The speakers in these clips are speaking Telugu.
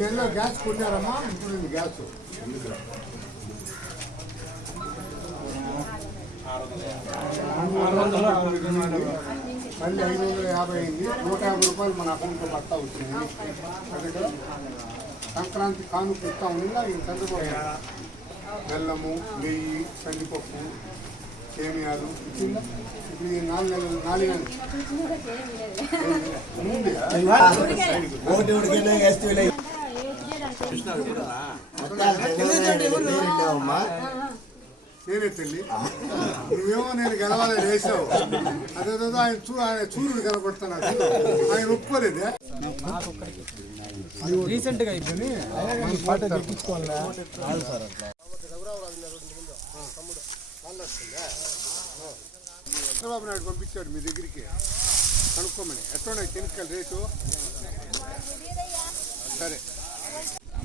నెలలో గ్యాస్ కొట్టారమ్మా ఇప్పుడు గ్యాస్. మళ్ళీ ఐదు వందల యాభై అయింది. నూట యాభై రూపాయలు మన అకౌంట్లో పడతా వచ్చింది. అదే కదా సంక్రాంతి కానుక ఇస్తా ఉంది? ఈ చంద్రబాబు. బెల్లము నెయ్యి కందిపప్పు సేమియాలు ఇచ్చిందా? ఇప్పుడు ఈ నాలుగు నెలలు నాలుగు నెలలు ఉంది ఓటు ఉడికిన వేస్తే అమ్మా నేనే తల్లి నువ్వేమో నేను గెలవాలని వేసావు అదేదో ఆయన చూ ఆయన చూరుడు కనపడుతున్నాడు ఆయన ఒప్పుకోలేదే రీసెంట్గా అయిపోయి పాట తెప్పించుకోవాలా చంద్రబాబు నాయుడు పంపించాడు మీ దగ్గరికి కనుక్కోమని ఎట్లా ఉన్నాయి కెమికల్ రేటు సరే.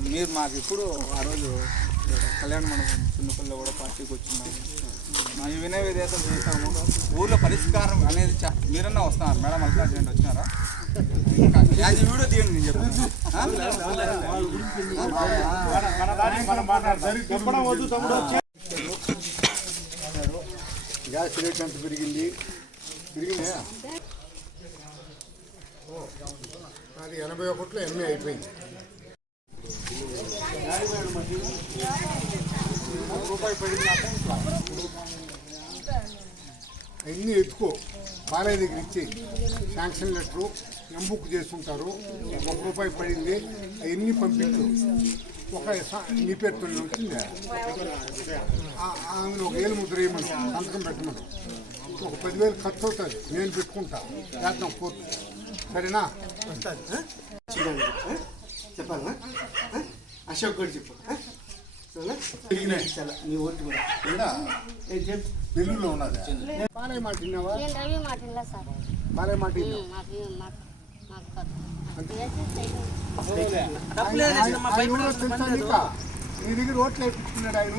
మీరు మాకు ఇప్పుడు ఆ రోజు కళ్యాణ మండపం చిన్నపిల్ల కూడా పార్టీకి వచ్చినాము. మా ఈ వినయ విధేయతలు చేస్తాము ఊర్లో పరిష్కారం అనేది చా- మీరన్నా వస్తున్నారు. మేడం మల్లికార్జున వచ్చినారా? ఇంకా యాజ్ వీడియో తీయండి నేను చెప్తాను గ్యాస్ రేట్ ఎంత పెరిగింది? పెరిగిందా? అది ఎనభై ఒకటిలో ఎంఏ అయిపోయింది. అన్నీ ఎత్తుకో బాలయ్య దగ్గర ఇచ్చి శాంక్షన్ లెటరు ఎంబుక్ చేసుకుంటారు. ఒక రూపాయి పడింది అవన్నీ పంపించు? ఒక నీ పేరుతో వచ్చింది? ఆ- ఆమెను ఒక ఏళ్ళు ముద్ర వేయమను సంతకం పెట్టమను. ఒక పదివేలు ఖర్చు అవుతుంది నేను పెట్టుకుంటా. చేద్దాం కోర్టు సరేనా? చెప్పాలా అశోక్ కూడా చెప్పు. నీ ఓటు కూడా. నెల్లూరులో ఉన్నదా? బాలయ్య మాట విన్నావా? నేను రవి మాట? నీ దగ్గర ఓట్లు వేయించుకున్నాడు ఆయన?